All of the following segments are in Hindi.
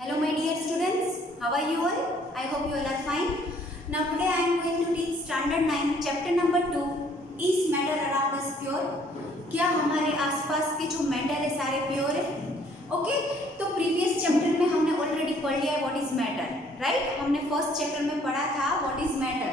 Hello my dear students, how are you all? I hope you all are fine. Now today I am going to teach standard 9 chapter number 2 is matter around us pure? क्या हमारे आसपास के जो मैटर है सारे प्योर है? ओके, तो प्रीवियस चैप्टर में हमने ऑलरेडी पढ़ लिया है व्हाट इज मैटर, राइट? हमने फर्स्ट चैप्टर में पढ़ा था व्हाट इज मैटर।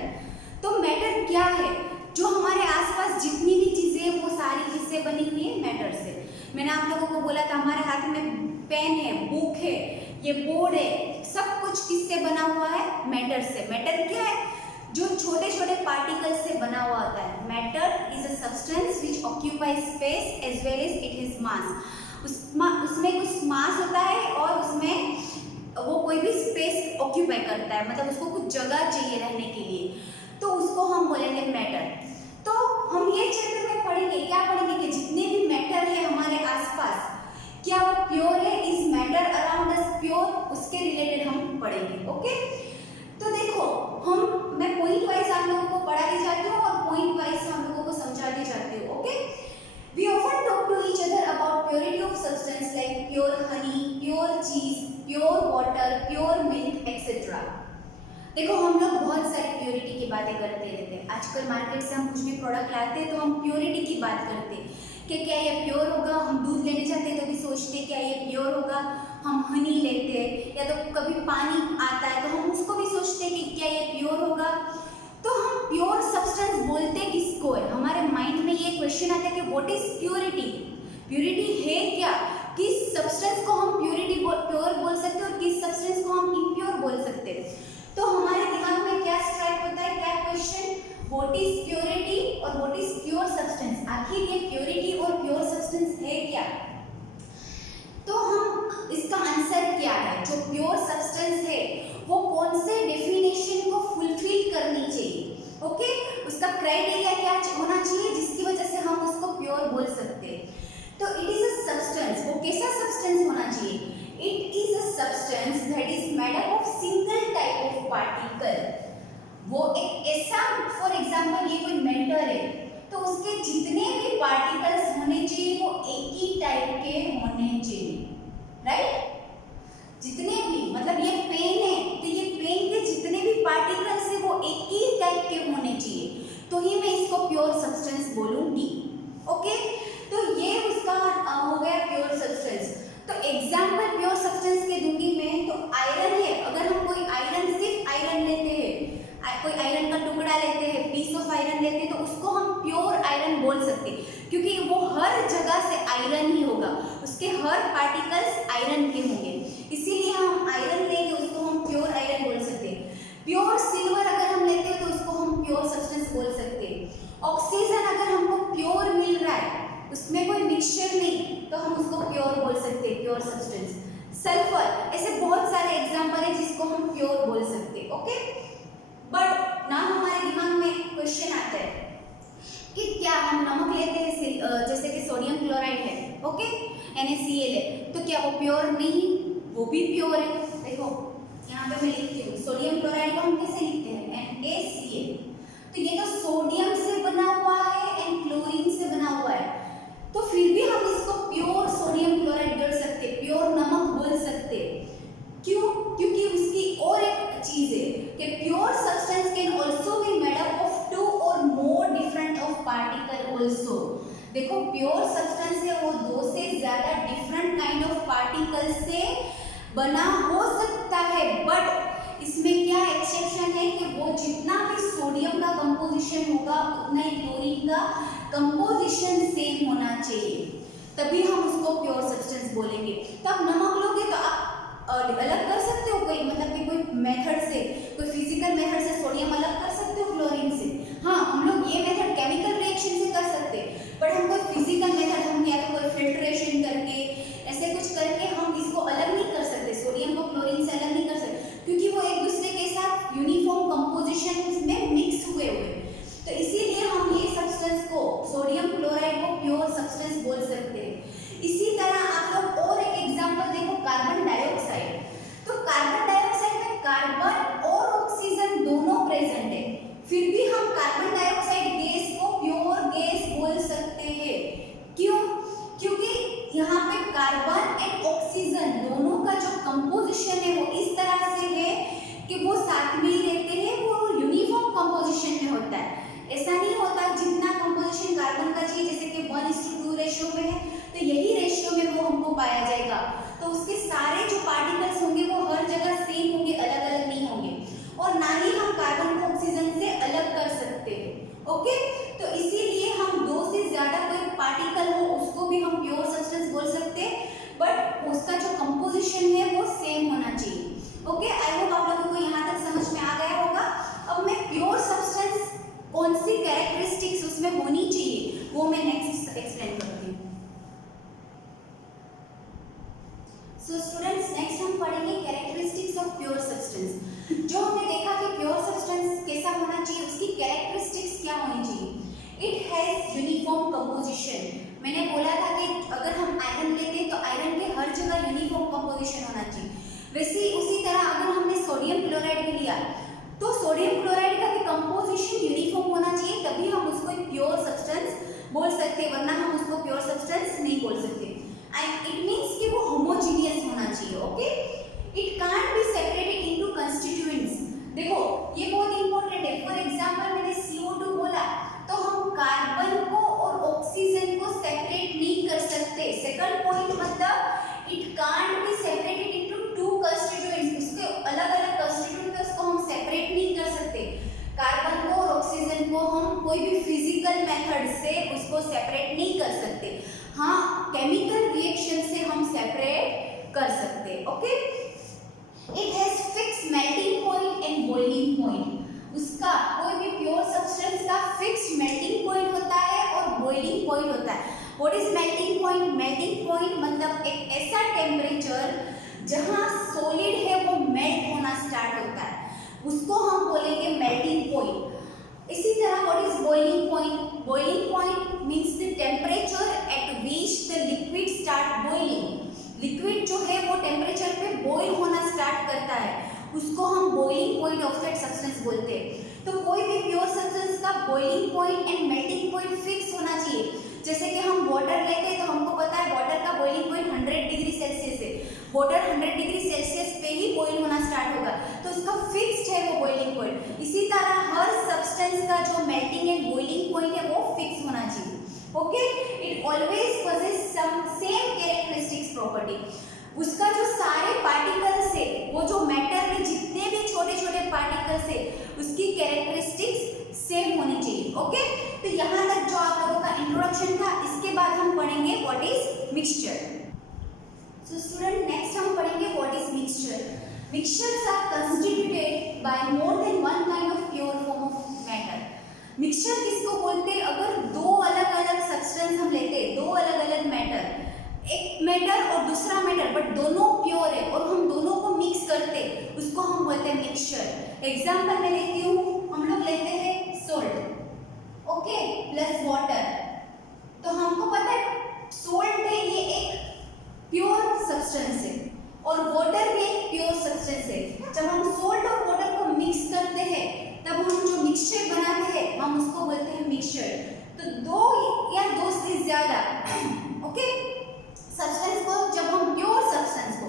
तो मैटर क्या है? जो हमारे आसपास जितनी भी चीजें हैं वो सारी किससे बनी हुई है? मैटर से। मैंने आप लोगों को बोला था हमारे हाथ में पेन है, बुक है, ये बोर्ड है, सब कुछ किससे बना हुआ है? मैटर से। मैटर क्या है? जो छोटे छोटे पार्टिकल्स से बना हुआ होता है। Matter is a substance which occupy space as well as it is mass. उसमें कुछ मास होता है और उसमें वो कोई भी स्पेस ऑक्यूपाई करता है, मतलब उसको कुछ जगह चाहिए रहने के लिए, तो उसको हम बोलेंगे मैटर। तो हम ये चैप्टर में पढ़ेंगे, क्या पढ़ेंगे कि जितने भी मैटर है हमारे आसपास क्या वो प्योर है? Is matter around us pure? उसके रिलेटेड हम पढ़ेंगे। ओके, तो देखो मैं पॉइंट वाइज आप लोगों को पढ़ाती जाती हूँ और पॉइंट वाइज हम लोगों को समझाती जाती हूँ। Okay, we often talk to each other about purity of substance like pure honey, pure cheese, pure water, pure milk etcetera. देखो हम लोग बहुत सारी प्योरिटी की बातें करते रहते हैं। आजकल मार्केट से हम कुछ भी प्रोडक्ट लाते हैं तो हम प्योरिटी की बात करते हैं कि क्या ये प्योर होगा। हम दूध लेने जाते हैं तो भी सोचते हैं क्या ये प्योर होगा। हम हनी लेते हैं या तो कभी पानी आता है तो हम उसको भी सोचते हैं कि क्या ये प्योर होगा। तो हम प्योर सब्सटेंस बोलते किसको है? हमारे माइंड में ये क्वेश्चन आता है कि व्हाट इज प्योरिटी? प्योरिटी है क्या? किस सब्सटेंस को हम प्योर बोल सकते हैं और किस सब्सटेंस को हम इम्प्योर बोल सकते हैं? तो हमारे दिमाग में क्या स्ट्राइक होता है, क्या क्वेश्चन? व्हाट इज प्योरिटी और व्हाट इज प्योर सब्सटेंस? आखिर ये प्योरिटी और प्योर सब्सटेंस है क्या? तो हम इसका आंसर क्या है? जो प्योर सब्सटेंस है वो कौन से डेफिनेशन को फुलफिल करनी चाहिए? ओके, उसका क्राइटेरिया क्या होना चाहिए जिसकी वजह से हम उसको प्योर बोल सकते हैं? तो इट इज अ सब्सटेंस। वो कैसा सब्सटेंस होना चाहिए? It is a substance that is made up of single type of particle. वो एक ऐसा, फॉर एग्जाम्पल ये कोई मेटल है तो उसके जितने भी पार्टिकल्स होने चाहिए वो एक ही टाइप के होने चाहिए, राइट? जितने भी, मतलब ये पेन है तो ये पेन के जितने भी पार्टिकल्स है वो एक ही टाइप के होने चाहिए, तो ही मैं इसको प्योर सब्सटेंस बोलूंगी। ओके, तो ये उसका हो गया प्योर सब्सटेंस। तो एग्जाम्पल प्योर सब्सटेंस के दूंगी मैं। तो आयरन है, अगर हम कोई आयरन, सिर्फ आयरन लेते हैं, कोई आयरन का टुकड़ा लेते हैं, पीस ऑफ आयरन लेते हैं, तो उसको हम प्योर आयरन बोल सकते हैं क्योंकि वो हर जगह से आयरन ही होगा, उसके हर पार्टिकल्स आयरन के होंगे, इसीलिए हम आयरन लेंगे उसको हम प्योर आयरन बोल सकते हैं। प्योर सिल्वर अगर हम लेते हैं तो उसको हम प्योर सब्सटेंस बोल सकते हैं। ऑक्सीजन अगर हमको प्योर मिल रहा है, उसमें कोई मिक्सचर नहीं, तो हम उसको प्योर बोल सकते हैं, प्योर सब्सटेंस। सल्फर, ऐसे बहुत सारे एग्जांपल है जिसको हम प्योर बोल सकते हैं। ओके, बट ना हमारे दिमाग में क्वेश्चन आता है कि क्या हम नमक लेते हैं, जैसे कि सोडियम क्लोराइड है, ओके, NaCl है, तो क्या वो प्योर नहीं? वो भी प्योर है। देखो यहाँ पे मैं लिखती हूँ, सोडियम क्लोराइड को हम कैसे लिखते हैं? NaCl। तो ये तो सोडियम से बना हुआ है एंड क्लोरीन से बना हुआ है, तो फिर भी हम इसको प्योर सोडियम क्लोराइड बोल सकते, प्योर नमक बोल सकते। क्यों? क्योंकि उसकी और एक चीज है कि pure substance can also be made up of 2 और more different of particle also. देखो प्योर सब्सटेंस है वो 2 से ज्यादा डिफरेंट काइंड ऑफ पार्टिकल से बना हो सकता है, बट इसमें क्या एक्सेप्शन है कि वो जितना भी सोडियम का कंपोजिशन होगा उतना ही क्लोरीन का कंपोजिशन सेम होना चाहिए, तभी हम उसको प्योर सब्सटेंस बोलेंगे। तो आप नमक लोगे तो आप अलग कर सकते हो, कोई मतलब कि कोई मेथड से, कोई फिजिकल मेथड से सोडियम अलग कर सकते हो क्लोरीन से। हाँ, हम लोग ये मेथड केमिकल रिएक्शन से कर सकते हैं, बट हम कोई फिजिकल मेथड, हम या तो कोई फिल्ट्रेशन करके ऐसे कुछ करके हम इसको अलग नहीं कर सकते, सोडियम को क्लोरीन से अलग नहीं कर सकते, क्योंकि वो एक दूसरे के साथ यूनिफॉर्म कंपोजिशन में मिक्स हुए हुए। तो इसीलिए हम ये सब्सटेंस को, सोडियम क्लोराइड को प्योर सब्सटेंस बोल सकते हैं। इसी तरह आप लोग और एक एग्जांपल देखो, कार्बन डाइऑक्साइड। तो कार्बन डाइऑक्साइड में कार्बन और ऑक्सीजन दोनों प्रेजेंट है, फिर भी हम कार्बन डाइऑक्साइड ओके, तो इसीलिए हम दो से ज्यादा कोई पार्टिकल हो उसको भी हम प्योर सब्सटेंस बोल सकते हैं, बट उसका जो कंपोजिशन है वो सेम होना चाहिए। ओके, आई होप आप लोगों को यहाँ तक समझ में आ गया होगा। अब मैं प्योर सब्सटेंस कौन सी कैरेक्टरिस्टिक्स उसमें होनी चाहिए वो मैं नेक्स्ट एक्सप्लेन करती हूँ। सो स्टूडेंट्स, नेक्स्ट हम पढ़ेंगे कैरेक्टरिस्टिक्स ऑफ प्योर सब्सटेंस। जो हमने देखा कि प्योर सब्सटेंस कैसा होना चाहिए, उसकी कैरेक्टरिस्टिक्स क्या होनी चाहिए। It has uniform composition. मैंने बोला था कि अगर हम आयरन लेते हैं तो आयरन के हर जगह यूनिफॉर्म कंपोजिशन होना चाहिए। वैसे उसी तरह अगर हमने सोडियम क्लोराइड भी लिया तो सोडियम क्लोराइड का भी कंपोजिशन यूनिफॉर्म होना चाहिए, तभी हम उसको एक प्योर सब्सटेंस बोल सकते हैं, वरना हम उसको प्योर सब्सटेंस नहीं बोल सकते। एंड इट मींस कि वो होमोजीनियस होना चाहिए। Okay, it can't be separated into constituents. देखो ये बहुत इंपॉर्टेंट है। फॉर एग्जांपल मैंने CO2 बोला तो हम कार्बन को और ऑक्सीजन को सेपरेट नहीं कर सकते। सेकंड पॉइंट मतलब it can't be separated into two constituents. उसके अलग-अलग कंस्टिट्यूएंट उसको हम सेपरेट नहीं कर सकते। कार्बन को और ऑक्सीजन को हम कोई भी फिजिकल मेथड से उसको सेपरेट नहीं कर सकते। हाँ, केमिकल रिएक्शन से हम सेपरेट कर सकते हैं। Okay, it has fix melting point and boiling point. उसका कोई भी प्योर सब्सटेंस का फिक्स्ड मेल्टिंग पॉइंट होता है और बॉइलिंग पॉइंट होता है। What is melting point? Melting point मतलब एक ऐसा टेम्परेचर जहां सॉलिड है वो मेल्ट होना स्टार्ट होता है, उसको हम बोलेंगे मेल्टिंग पॉइंट। इसी तरह what is boiling point? Boiling point means the temperature at which the liquid start boiling. Liquid जो है वो टेम्परेचर पे बॉईल होना स्टार्ट करता है, उसको हम boiling point of that substance बोलते हैं। तो कोई भी प्योर सब्सटेंस का boiling point and melting point fix होना चाहिए। जैसे कि हम वाटर लेते हैं तो हमको पता है वाटर का बॉइलिंग पॉइंट 100 डिग्री सेल्सियस है। वाटर 100 डिग्री सेल्सियस पे ही बॉईल होना स्टार्ट होगा, तो उसका फिक्स्ड है वो बॉइलिंग पॉइंट। इसी तरह हर सब्सटेंस का जो मेल्टिंग एंड बॉइलिंग पॉइंट है वो फिक्स होना चाहिए। Okay, it always possess some same characteristics property. उसका जो सारे पार्टिकल्स है, वो जो मैटर में जितने भी छोटे छोटे पार्टिकल्स है, उसकी कैरेक्टरिस्टिक्स सेम होनी चाहिए। ओके, तो यहाँ तक जो आप लोगों का इंट्रोडक्शन था। इसके बाद हम पढ़ेंगे what is mixture. So student, next हम पढ़ेंगे what is mixture. Mixtures are constituted by more than one kind of pure form of matter. Mixture किसको बोलते हैं? अगर दो अलग अलग सब्सटेंस हम लेते हैं, दो अलग अलग मैटर, एक मैटर और दूसरा मैटर, बट दोनों प्योर है और हम दोनों को मिक्स करते, उसको हम बोलते हैं मिक्सचर। एग्जांपल मैं लेती हूँ, हम लोग लेते हैं सोल्ट, ओके, प्लस वाटर। तो हमको पता है सोल्ट है ये एक प्योर सब्सटेंस है और वाटर भी एक प्योर सब्सटेंस है। जब हम सोल्ट और वाटर को मिक्स करते हैं तब हम जो मिक्सचर बनाते हैं हम उसको बोलते हैं मिक्सचर। तो दो या दो से ज्यादा ओके सब्सटेंस को, जब हम प्योर सब्सटेंस को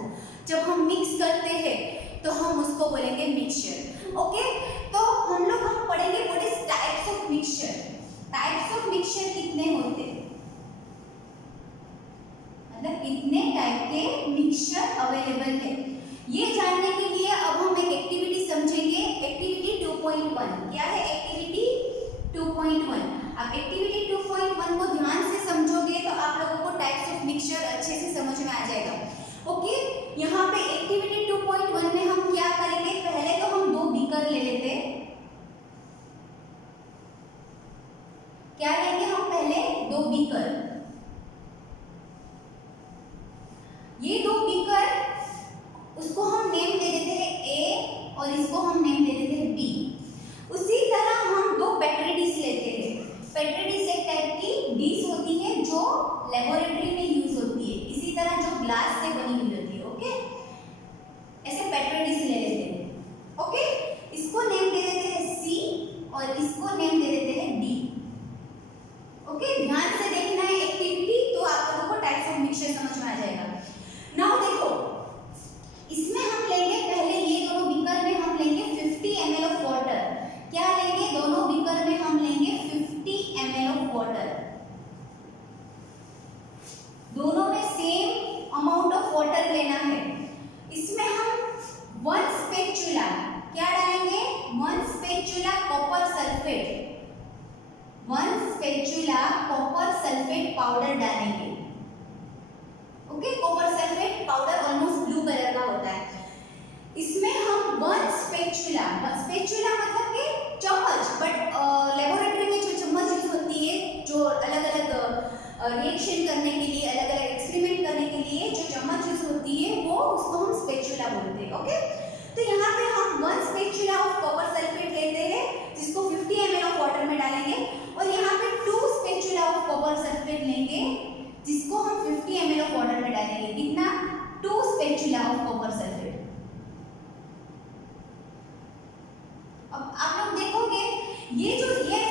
जब हम मिक्स करते हैं तो हम उसको बोलेंगे मिक्सचर। ओके, तो हम पढ़ेंगे what is types of mixture. Types of mixture कितने होते हैं, मतलब कितने टाइप के मिक्सचर अवेलेबल है, ये जानने के लिए अब हम एक एक्टिविटी समझेंगे। एक्टिविटी 2.1 क्या है? एक्टिविटी 2.1। अब एक्टिविटी 2.1 को ध्यान से समझोगे तो आप लोगों को टाइप्स ऑफ मिक्सचर अच्छे से समझ में आ जाएगा। ओके, यहाँ पे एक्टिविटी 2.1 में हम क्या करेंगे? पहले तो हम दो बीकर ले लेते हैं। क्या लेंगे हम? पहले दो बीकर। ये दो बीकर, उसको हम नेम दे देते हैं A और इसको हम नेम दे देते हैं B। उसी तरह हम दो पेट्री डिश लेते हैं। पेट्री डिश एक टाइप की डिश होती है जो लेबोरेटरी में यूज होती है, इसी तरह जो ग्लास से बनी हुई होती है। ओके, ऐसे पेट्री डिश ले लेते हैं। ओके, इसको नेम दे देते हैं C और इसको नेम दे देते हैं D। ओके, ध्यान से देखना है एक्टिविटी, तो आप लोगों को टाइप्स ऑफ मिक्सचर समझ में आ जाएगा। नाउ देखो, इसमें हम लेंगे पहले ये दोनों बीकर में हम लेंगे 50 ml ऑफ वाटर। क्या लेंगे? दोनों बीकर में हम लेंगे 50 ml ऑफ वाटर। दोनों में सेम अमाउंट ऑफ वाटर लेना है। इसमें हम 1 स्पेचुला क्या डालेंगे? 1 spatula copper sulphate. 1 spatula copper sulphate powder डालेंगे। Okay, copper sulphate powder almost blue colour का होता है। इसमें हम 1 स्पैचुला मतलब कि चम्मच, बट लेबोरेटरी में जो चम्मच यूज होती है, जो अलग अलग रिएक्शन करने के लिए, अलग अलग एक्सपेरिमेंट करने के लिए जो चम्मच यूज होती है, वो उसको हम स्पैचुला बोलते हैं। ओके, तो यहाँ पे हम 1 स्पैचुला ऑफ कॉपर सल्फेट लेते हैं, जिसको 50 ml ऑफ वाटर में डालेंगे, और यहाँ पे 2 स्पैचुला ऑफ कॉपर सल्फेट लेंगे, जिसको हम 50 ml ऑफ वाटर में डालेंगे। कितना? 2 स्पैचुला ऑफ कॉपर सल्फेट। अब आप लोग देखोगे ये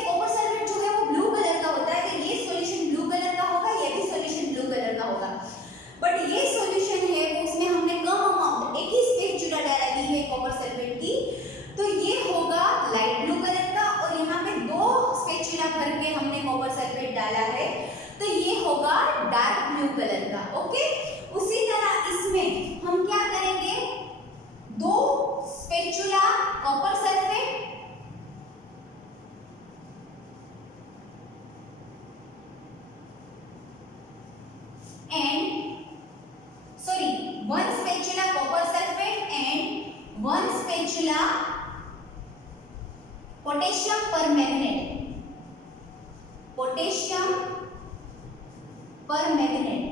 कॉपर सल्फेट जो है वो ब्लू कलर का होता है, तो ये सॉल्यूशन ब्लू कलर का होगा, ये भी सॉल्यूशन ब्लू कलर का होगा। बट ये सॉल्यूशन है वो उसमें हमने कम अमाउंट, एक ही स्पैचुला डाला दी है कॉपर सल्फेट की, तो ये होगा लाइट ब्लू कलर का, और यहाँ पे 2 स्पैचुला भर के हमने कॉपर सल्फेट डाला है, तो ये होगा डार्क ब्लू कलर का। ओके, उसी तरह इसमें हम क्या करेंगे, 2 spatula copper sulphate and 1 spatula copper sulfate and 1 spatula potassium permanganate,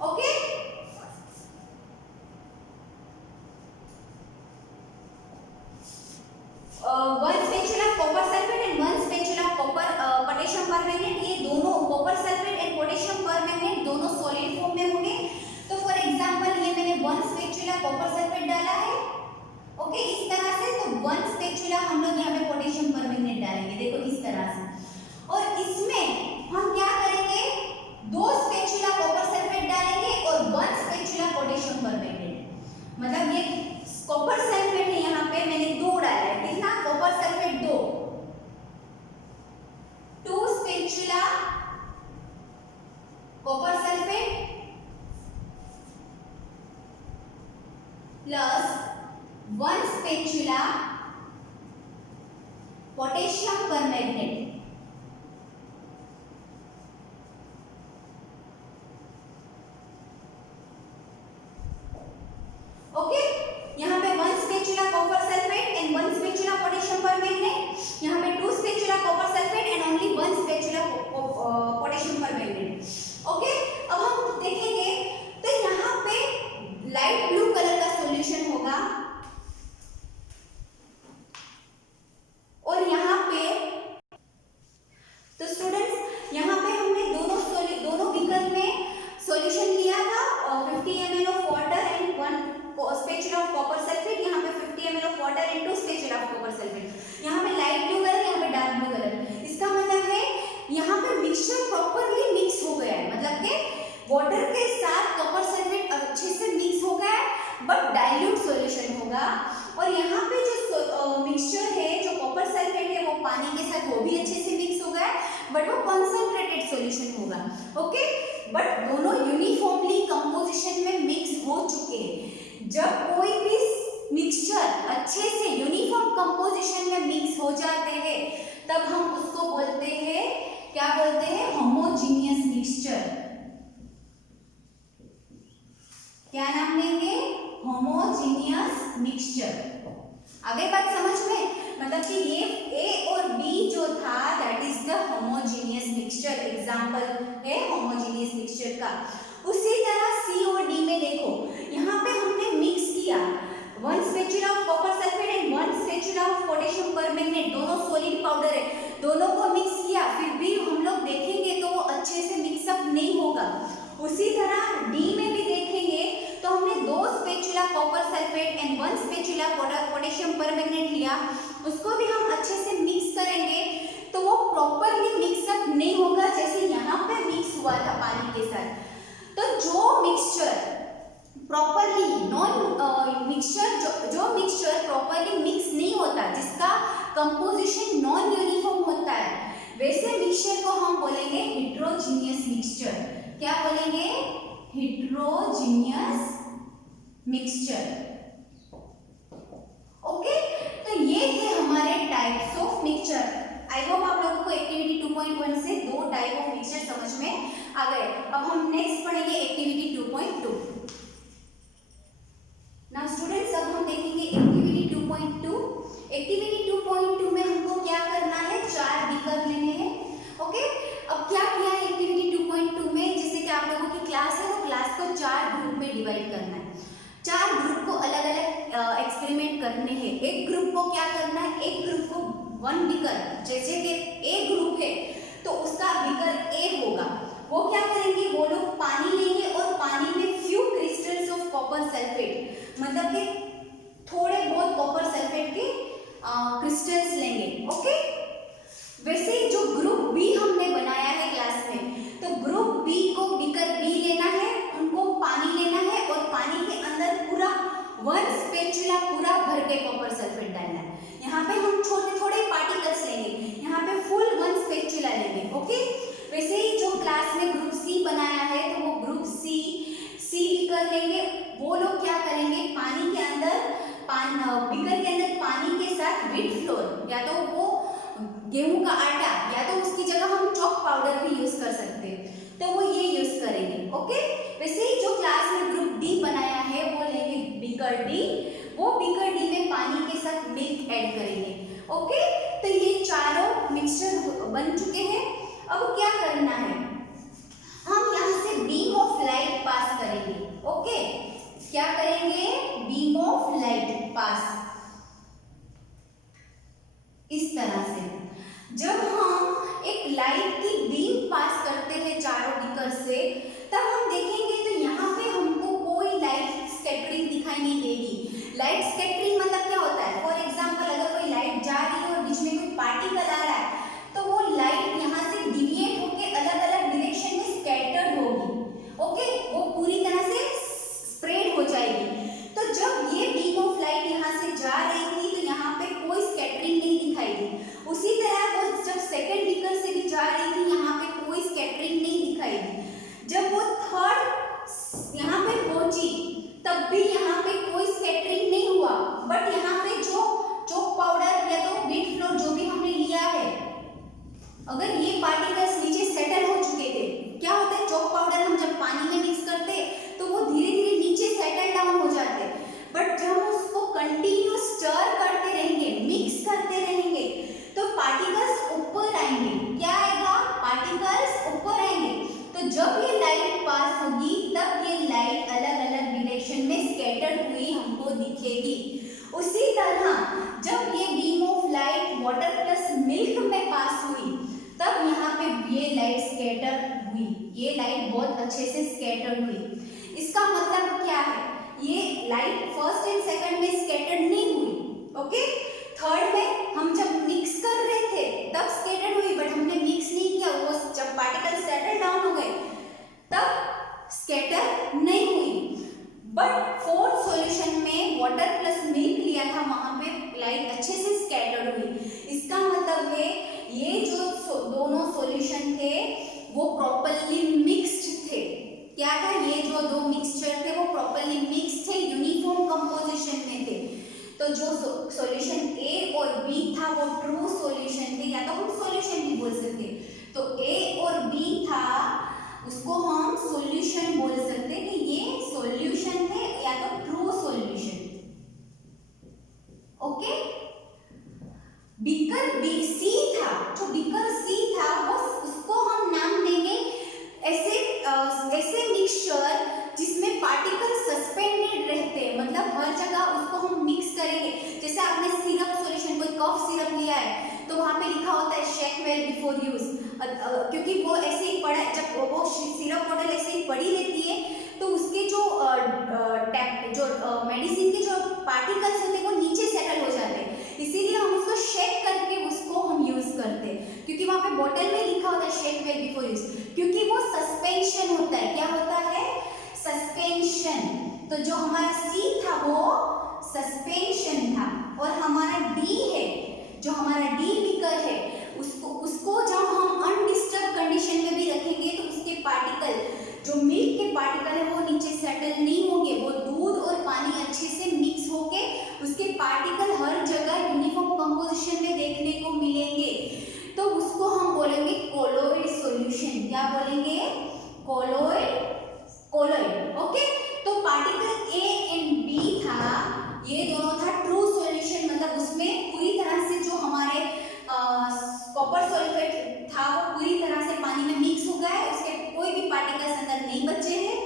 okay. One spatula copper sulphate and 1 spatula copper potassium permanganate, ये दोनों copper sulphate and potassium permanganate दोनों सॉलिड फॉर्म में होंगे। तो फॉर एग्जांपल ये मैंने 1 स्पैचुला कॉपर सल्फेट डाला है, ओके, इस तरह से, तो 1 स्पैचुला हम लोग यहाँ पे पोटेशियम परमैंगनेट डालेंगे, देखो इस तरह से। और इसमें हम क्या करेंगे, 2 स्पैचुला कॉपर सल्फेट डालेंगे और 1 स्पैचुला पोटेशियम परमैंगनेट, मतलब ये कॉपर सल्फेट है, यहाँ पे मैंने 2 डाला है, कितना? Copper sulphate 2 spatula copper sulphate plus 1 spatula potassium permanganate. Okay, यहाँ पे 1 spatula copper sulphate and 1 spatula potassium permanganate, यहाँ पे 2 spatula copper sulphate and only 1 spatula potassium permanganate. Okay, अब हम देखेंगे तो यहाँ पे लाइट ब्लू कलर का सॉल्यूशन होगा, और यहाँ पे तो स्टूडेंट्स यहाँ पे हमने दोनों बीकर में सॉल्यूशन लिया था, 50 ml of water and 1 spatula of copper sulphate, यहाँ पे 50 ml of water and 2 spatula of copper sulphate. यहाँ पे लाइट ब्लू कलर, यहाँ पे डार्क ब्लू कलर। इसका मतलब है यहाँ पे मिक्सचर प्रॉपर्ली मिक्स हो गया है, मतलब कि वाटर के साथ कॉपर सल्फेट अच्छे से मिक्स हो गया है, बट डाइल्यूट सॉल्यूशन होगा। और यहाँ पे जो मिक्सचर है, जो कॉपर सल्फेट है, वो पानी के साथ वो भी अच्छे से मिक्स हो गया है, बट वो कॉन्सेंट्रेटेड सॉल्यूशन होगा। ओके, बट दोनों यूनिफॉर्मली कंपोजिशन में मिक्स हो चुके हैं। जब कोई भी मिक्सचर अच्छे से यूनिफॉर्म कंपोजिशन में मिक्स हो जाते हैं, तब हम उसको बोलते हैं, क्या बोलते हैं? Homogeneous mixture. क्या नाम देंगे? Homogeneous mixture. आगे बात समझ में, मतलब कि ये A और B जो था, that is the homogeneous mixture, example है होमोजीनियस मिक्सचर का। उसी तरह C और D में देखो, यहाँ पे हमने मिक्स किया 1 spatula of copper sulphate and 1 spatula of potassium permanganate, दोनों सॉलिड पाउडर है, दोनों को मिक्स किया, फिर भी हम लोग देखेंगे तो वो अच्छे से मिक्सअप नहीं होगा। उसी तरह D में भी देखेंगे तो हमने 2 spatula copper sulphate and 1 spatula potassium permanganate लिया, उसको भी हम अच्छे से मिक्स करेंगे, तो वो प्रॉपरली मिक्सअप नहीं होगा जैसे यहाँ पे मिक्स हुआ था पानी के साथ। तो जो मिक्सचर प्रॉपरली जो मिक्सचर प्रॉपरली मिक्स नहीं होता, जिसका कंपोजिशन नॉन यूनिफॉर्म होता है, वैसे मिक्सचर को हम बोलेंगे हेट्रोजीनियस मिक्सचर। क्या बोलेंगे? Heterogeneous mixture. ओके, तो ये थे हमारे गए। अब हम नेक्स्ट पढ़ेंगे एक्टिविटी 2.2। नाउ स्टूडेंट्स, अब हम देखेंगे एक्टिविटी 2.2। एक्टिविटी 2.2 में हमको क्या करना है, 4 बीकर लेने हैं। ओके, अब क्या किया है एक्टिविटी 2.2 में, जैसे कि आप लोगों की क्लास है तो क्लास को 4 ग्रुप में डिवाइड करना है। 4 ग्रुप को अलग अलग एक्सपेरिमेंट करने हैं। एक ग्रुप को क्या करना है, एक ग्रुप को 1 बीकर, जैसे कि ए ग्रुप है तो उसका बीकर ए होगा, वो क्या करेंगे, वो लोग पानी लेंगे और पानी में few crystals of copper sulphate, मतलब कि थोड़े बहुत कॉपर सल्फेट के क्रिस्टल्स लेंगे। ओके, वैसे ही जो ग्रुप बी हमने बनाया है क्लास में, तो ग्रुप बी को बीकर बी लेना है, उनको पानी लेना है और पानी के अंदर पूरा 1 स्पैचुला पूरा भर के कॉपर सल्फेट डालना है। यहाँ पे हम छोटे थोड़े पार्टिकल्स लेंगे, यहाँ पे फुल 1 स्पैचुला लेंगे। ओके, वैसे ही जो क्लास में ग्रुप सी बनाया है तो वो ग्रुप सी बीकर लेंगे। वो लोग क्या करेंगे, पानी के अंदर बीकर के अंदर पानी के साथ व्हीट फ्लोर या तो वो गेहूं का आटा या तो उसकी जगह हम चॉक पाउडर भी यूज कर सकते हैं, तो वो ये यूज करेंगे। ओके, वैसे ही जो क्लास में ग्रुप डी बनाया है वो लेंगे बीकर डी, वो बीकर डी में पानी के साथ मिल्क ऐड करेंगे। ओके, तो ये चारों मिक्सचर बन चुके हैं। अब क्या करना है, हम यहाँ से बीम ऑफ लाइट पास करेंगे। ओके, क्या करेंगे, बीम ऑफ लाइट पास इस तरह से। जब हम एक लाइट की बीम पास करते हैं चारों बीकर से, तब हम देखेंगे तो यहाँ पे हमको कोई लाइट स्कैटरिंग दिखाई नहीं देगी। लाइट स्कैटरिंग मतलब क्या होता है, फॉर एग्जांपल अगर कोई लाइट जा रही है और बीच में कोई पार्टिकल आ रहा है तो वो लाइट यहाँ से डिविएट होके अलग अलग डायरेक्शन में स्कैटर्ड होगी। ओके, वो पूरी तरह से स्प्रेड हो जाएगी। तो जब ये बीम ऑफ लाइट यहाँ से जा रही थी तो यहाँ पे कोई स्कैटरिंग नहीं दिखाई दी। उसी तरह वो जब सेकंड बीकर से भी जा रही थी, यहाँ पे कोई स्कैटरिंग नहीं दिखाई दी। जब वो थर्ड यहाँ पे पहुंची तब भी यहाँ पे कोई स्कैटरिंग नहीं हुआ, बट यहाँ पे जो चॉक पाउडर या तो व्हीट फ्लोर जो भी हमने लिया है, अगर ये पार्टिकल्स नीचे सेटल हो चुके थे, क्या होता है, चॉक पाउडर हम जब पानी में मिक्स करते तो वो धीरे धीरे नीचे सेटल डाउन हो जाते, बट जब हम उसको कंटिन्यू स्टर करते रहेंगे, मिक्स करते रहेंगे, तो पार्टिकल्स ऊपर आएंगे। क्या आएगा, पार्टिकल्स ऊपर आएंगे। तो जब ये लाइट पास होगी तब ये लाइट अलग अलग डायरेक्शन में स्कैटर्ड हुई हमको दिखेगी। उसी तरह जब ये beam of light water plus milk में पास हुई तब यहाँ पे ये लाइट स्कैटर हुई, ये लाइट बहुत अच्छे से स्कैटर हुई। इसका मतलब क्या है, ये लाइट फर्स्ट एंड सेकंड में स्कैटर्ड नहीं हुई। ओके, थर्ड में हम जब मिक्स कर रहे थे तब स्कैटर्ड हुई, बट हमने मिक्स नहीं किया, वो जब पार्टिकल सेटल डाउन हो गए तब स्कैटर नहीं हुई। बट फोर्थ सॉल्यूशन में वाटर प्लस मिल्क लिया था, वहां पे लाइट अच्छे से स्कैटर्ड हुई। इसका मतलब है ये जो दोनों सॉल्यूशन थे वो प्रॉपर्ली मिक्स्ड थे। क्या था, ये जो दो मिक्सचर थे वो प्रॉपर्ली मिक्स्ड थे, यूनिफॉर्म कंपोजिशन में थे। तो जो सॉल्यूशन ए और बी था वो ट्रू सॉल्यूशन थे, या तो हम सॉल्यूशन भी बोल सकते। तो ए और बी था, उसको हम सॉल्यूशन बोल सकते कि ये सॉल्यूशन थे या तो true solution. Okay, beaker B C था, जो बीकर सी था वो उसको हम नाम देंगे ऐसे मिक्सचर जिसमें पार्टिकल सस्पेंडेड रहते हैं, मतलब हर जगह उसको हम मिक्स करेंगे। जैसे आपने सिरप सॉल्यूशन, कोई कफ सिरप लिया है तो वहां पे लिखा होता है शेक वेल बिफोर यूज, क्योंकि वो ऐसे ही पड़ा, जब वो सिरप बॉटल ऐसे ही पड़ी रहती है तो उसके जो मेडिसिन के जो पार्टिकल्स होते हैं वो नीचे सेटल हो जाते हैं, इसीलिए हम उसको शेक करके उसको हम यूज करते हैं, क्योंकि वहां पे बॉटल में लिखा होता है शेक वेल बिफोर यूज, क्योंकि वो सस्पेंशन होता है। क्या होता है, सस्पेंशन। तो जो हमारा सी था वो सस्पेंशन था, और हमारा डी है, जो हमारा डी बीकर है, उसको जब हम अनडिस्टर्ब कंडीशन में भी रखेंगे तो उसके पार्टिकल, जो मिल्क के पार्टिकल है वो नीचे सेटल नहीं होंगे, वो दूध और पानी अच्छे से मिक्स होके उसके पार्टिकल हर जगह यूनिफॉर्म कंपोजिशन में देखने को मिलेंगे। तो उसको हम बोलेंगे कोलोइड सॉल्यूशन। क्या बोलेंगे, ये दोनों था ट्रू सॉल्यूशन, मतलब उसमें पूरी तरह से जो हमारे कॉपर सल्फेट था वो पूरी तरह से पानी में मिक्स हो गया है, उसके कोई भी पार्टिकल्स अंदर नहीं बचे हैं।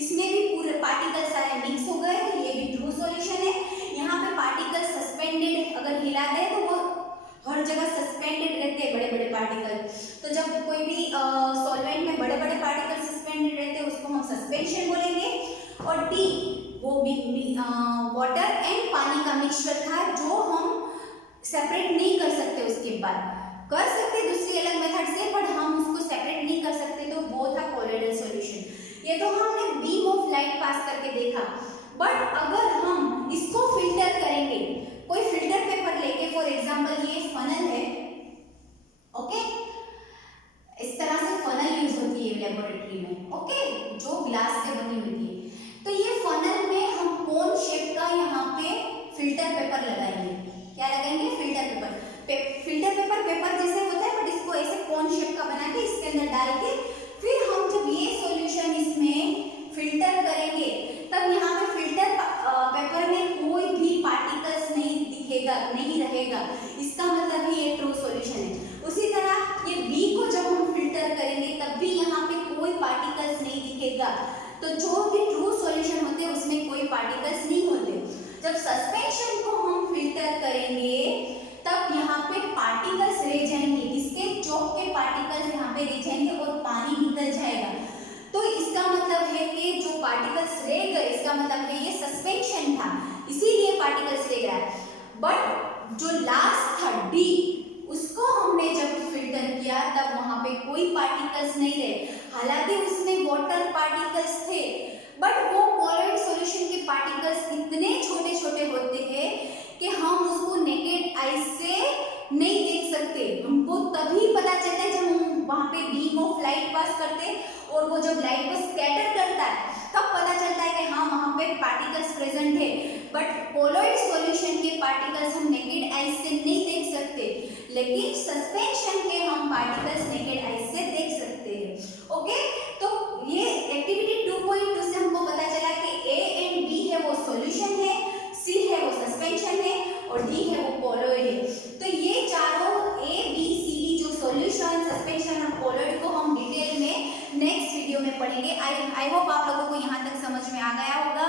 इसमें भी पूरे पार्टिकल्स सारे मिक्स हो गए, ये भी ट्रू सॉल्यूशन है। यहाँ पे पार्टिकल्स सस्पेंडेड अगर हिला दे तो वो हर जगह सस्पेंडेड रहते हैं, बड़े बड़े पार्टिकल। तो जब कोई भी सॉल्वेंट में बड़े बड़े पार्टिकल सस्पेंडेड रहते हैं उसको हम सस्पेंशन बोलेंगे। और डी वो वाटर एंड पानी का मिक्सचर था जो हम सेपरेट नहीं कर सकते, उसके बाद कर सकते दूसरी अलग मेथड से, पर हम उसको सेपरेट नहीं कर सकते, तो वो था कोलोइडल सॉल्यूशन। ये तो हमने बीम ऑफ लाइट पास करके देखा, बट अगर हम इसको फिल्टर करेंगे, कोई फिल्टर पेपर लेके, फॉर एग्जांपल ये फनल है, ओके, इस तरह से फनल यूज होती है लेबोरेटरी में, ओके, जो ग्लास से बनी होती है। तो ये फनल में हम कोन शेप का यहाँ पे फिल्टर पेपर लगाएंगे। क्या लगाएंगे? Filter paper. फिल्टर पेपर जैसे होता है, बट इसको ऐसे कोन शेप का बना के इसके अंदर डाल के फिर हम जब ये सॉल्यूशन इसमें फिल्टर करेंगे तब यहाँ पे फिल्टर पेपर में कोई भी पार्टिकल्स नहीं रहेगा। इसका मतलब है ये ट्रू सॉल्यूशन है। उसी तरह ये बी को जब हम फिल्टर करेंगे तब भी यहाँ पे कोई पार्टिकल्स नहीं दिखेगा। तो जो भी ट्रू सॉल्यूशन होते हैं उसमें कोई पार्टिकल्स नहीं होते। जब सस्पेंशन को हम फिल्टर करेंगे तब यहाँ पे पार्टिकल्स रह जाएंगे, इसके चौक के पार्टिकल्स यहाँ पे रह जाएंगे और पानी निकल जाएगा। तो इसका मतलब है कि जो पार्टिकल्स रह गए, इसका मतलब है ये सस्पेंशन था, इसीलिए पार्टिकल्स रह गया। बट जो लास्ट था डी, उसको हमने जब फिल्टर किया तब वहां पे कोई पार्टिकल्स नहीं रहे। हालांकि उसमें वाटर पार्टिकल्स थे, बट वो कोलोइड सॉल्यूशन के पार्टिकल्स इतने छोटे छोटे होते हैं कि हम उसको नेकेड आई से नहीं देख सकते। हमको तभी पता चलता है जब हम वहां पे बीम ऑफ लाइट पास करते हैं और वो जब लाइट को स्कैटर करता है तब पता चलता है कि हाँ वहां पे पार्टिकल्स प्रेजेंट है। बट कोलोइड सॉल्यूशन के पार्टिकल्स हम नेकेड आई से नहीं देख सकते, लेकिन सस्पेंशन के हम पार्टिकल्स नेकेड आई से देख सकते हैं। ओके, तो ये एक्टिविटी 2.2 से हमको पता चला कि ए एंड बी है वो सॉल्यूशन है, सी है वो सस्पेंशन है और डी है वो कोलोइड है। तो ये चारों ए बी सी डी जो सॉल्यूशन, सस्पेंशन और कोलोइड को हम डिटेल में नेक्स्ट वीडियो में पढ़ेंगे। आई होप आप लोगों को यहाँ तक समझ में आ गया होगा।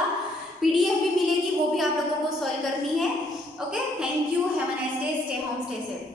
पीडीएफ भी मिलेगी, वो भी आप लोगों को सॉल्व करनी है। Okay, thank you, have a nice day, stay home, stay safe.